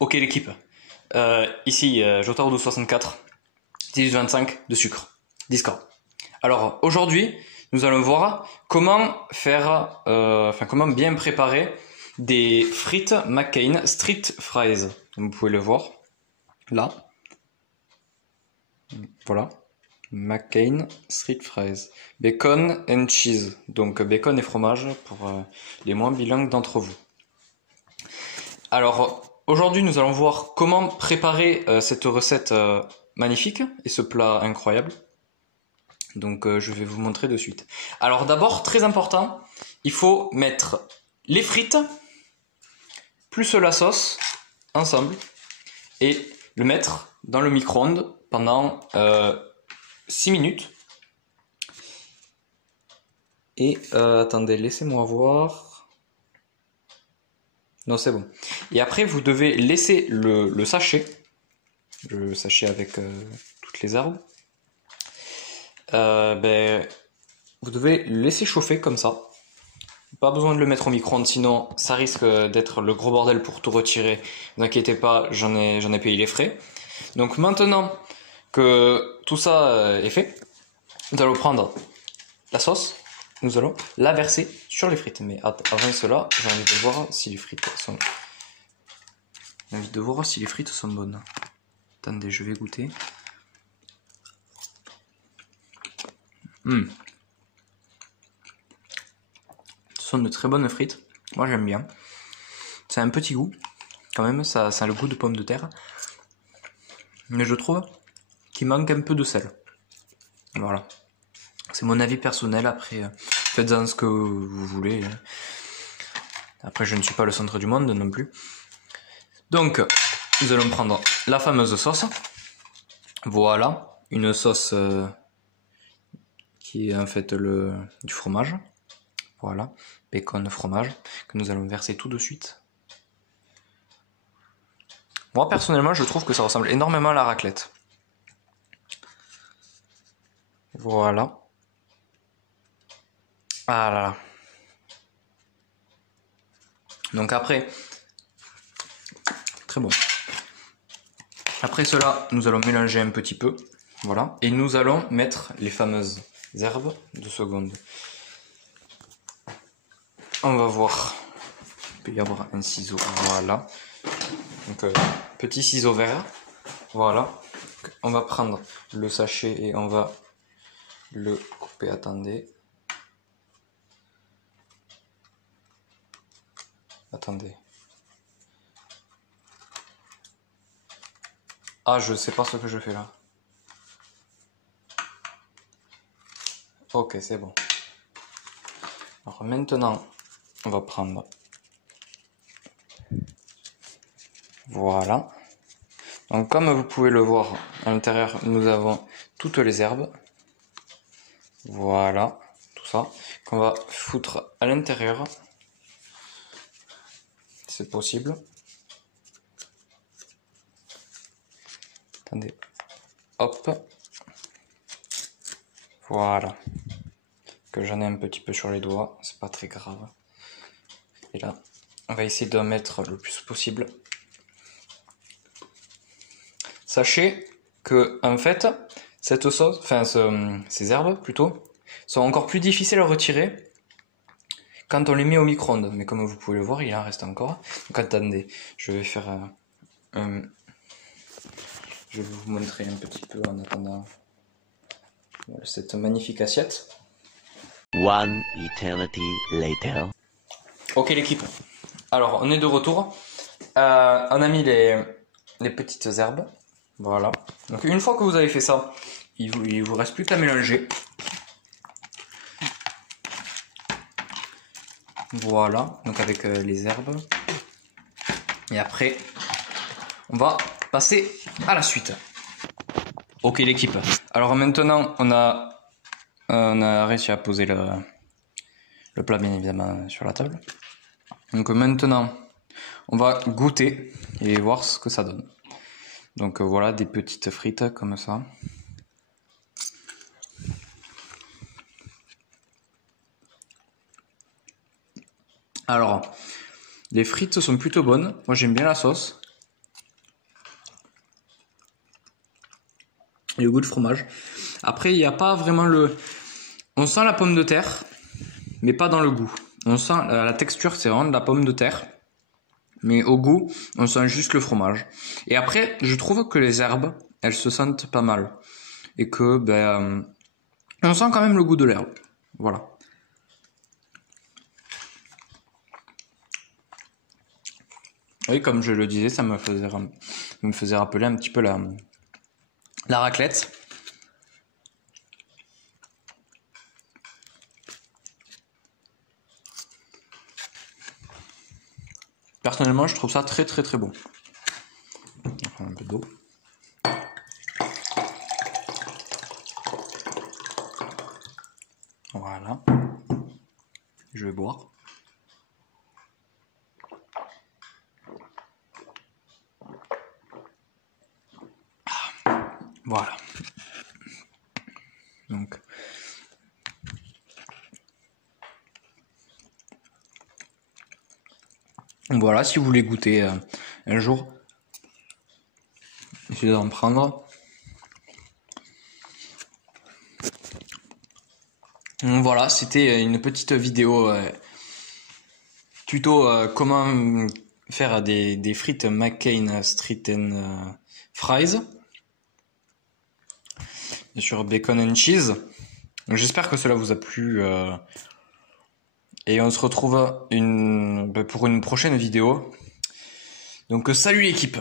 Ok l'équipe, ici Jotaro1264, 1825 de sucre, Discord. Alors aujourd'hui, nous allons voir comment faire, comment bien préparer des frites McCain Street Fries. Vous pouvez le voir là. Voilà, McCain Street Fries. Bacon and cheese, donc bacon et fromage pour les moins bilingues d'entre vous. Alors aujourd'hui nous allons voir comment préparer cette recette magnifique et ce plat incroyable. Donc je vais vous montrer de suite. Alors d'abord, très important, il faut mettre les frites plus la sauce ensemble et le mettre dans le micro-ondes pendant 6 minutes. Et attendez, laissez-moi voir. Non, c'est bon. Et après, vous devez laisser le sachet avec toutes les herbes. Vous devez le laisser chauffer comme ça. Pas besoin de le mettre au micro-ondes, sinon ça risque d'être le gros bordel pour tout retirer. Ne vous inquiétez pas, j'en ai payé les frais. Donc maintenant que tout ça est fait, nous allons prendre la sauce. Nous allons la verser sur les frites. Mais avant cela, j'ai envie de voir si les frites sont... J'ai envie de voir si les frites sont bonnes. Attendez, je vais goûter. Ce sont de très bonnes frites. Moi j'aime bien. C'est un petit goût. Quand même, ça a le goût de pommes de terre. Mais je trouve qu'il manque un peu de sel. Voilà. C'est mon avis personnel. Après, faites-en ce que vous voulez. Après, je ne suis pas le centre du monde non plus. Donc, nous allons prendre la fameuse sauce. Voilà. Une sauce qui est en fait du fromage. Voilà. Bacon, fromage. Que nous allons verser tout de suite. Moi, personnellement, je trouve que ça ressemble énormément à la raclette. Voilà. Ah là là. Donc après, très bon. Après cela, nous allons mélanger un petit peu. Voilà. Et nous allons mettre les fameuses herbes. 2 secondes. On va voir. Il peut y avoir un ciseau. Voilà. Donc, petit ciseau vert. Voilà. On va prendre le sachet et on va le couper. Attendez. Ah, je sais pas ce que je fais là. Ok, c'est bon. Alors maintenant, on va prendre... Voilà. Donc comme vous pouvez le voir, à l'intérieur, nous avons toutes les herbes. Voilà, tout ça. Qu'on va foutre à l'intérieur. C'est possible. Attendez. Hop. Voilà. Que j'en ai un petit peu sur les doigts, c'est pas très grave. Et là, on va essayer d'en mettre le plus possible. Sachez que, en fait, cette sauce, ces herbes plutôt, sont encore plus difficiles à retirer quand on les met au micro-ondes. Mais comme vous pouvez le voir, il en reste encore. Donc attendez, je vais faire je vais vous montrer un petit peu en attendant cette magnifique assiette. One eternity later. Ok l'équipe, alors on est de retour. On a mis les petites herbes. Voilà. Donc une fois que vous avez fait ça, il vous reste plus qu'à mélanger. Voilà, donc avec les herbes. Et après, on va passer à la suite. Ok l'équipe. Alors maintenant, on a réussi à poser le plat bien évidemment sur la table. Donc maintenant, on va goûter et voir ce que ça donne. Donc voilà, des petites frites comme ça. Alors, les frites sont plutôt bonnes. Moi j'aime bien la sauce. et le goût de fromage. Après, il n'y a pas vraiment le... On sent la pomme de terre, mais pas dans le goût. On sent la texture, c'est vraiment de la pomme de terre. Mais au goût, on sent juste le fromage. Et après, je trouve que les herbes, elles se sentent pas mal. Et que, on sent quand même le goût de l'herbe. Voilà. Oui, comme je le disais, ça me faisait rappeler un petit peu la raclette. Personnellement, je trouve ça très très très bon. On va prendre un peu d'eau. Voilà. Je vais boire. Voilà. Donc. Voilà, si vous voulez goûter un jour, essayez d'en prendre. Voilà, c'était une petite vidéo tuto comment faire des frites McCain Street and Fries sur bacon and cheese. J'espère que cela vous a plu et on se retrouve pour une prochaine vidéo. Donc salut l'équipe!